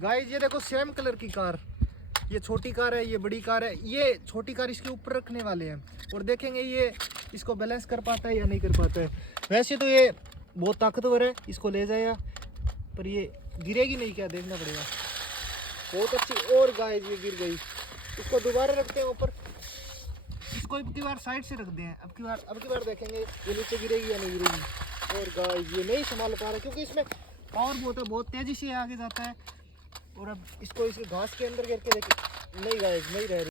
Guys ये देखो same colour की कार, ये छोटी कार है, ये बड़ी कार है। ये छोटी कार इसके ऊपर रखने वाले हैं और देखेंगे ये इसको बैलेंस कर पाता है या नहीं कर पाता है। वैसे तो ये बहुत ताकतवर है, इसको ले जाएगा, पर ये गिरेगी नहीं क्या, देखना पड़ेगा। बहुत अच्छी। और गाइस ये गिर गई, इसको दोबारा रखते हैं ऊपर, इसको अब की बार साइड से रख दें। अब की बार देखेंगे ये नीचे गिरेगी या नहीं गिरेगी। और गाइस ये नहीं संभाल पा रहा क्योंकि इसमें पावर बहुत है, बहुत तेजी से आगे जाता है। और अब इसको इस घास के अंदर करके देखें, नहीं गाइस नहीं रह रही।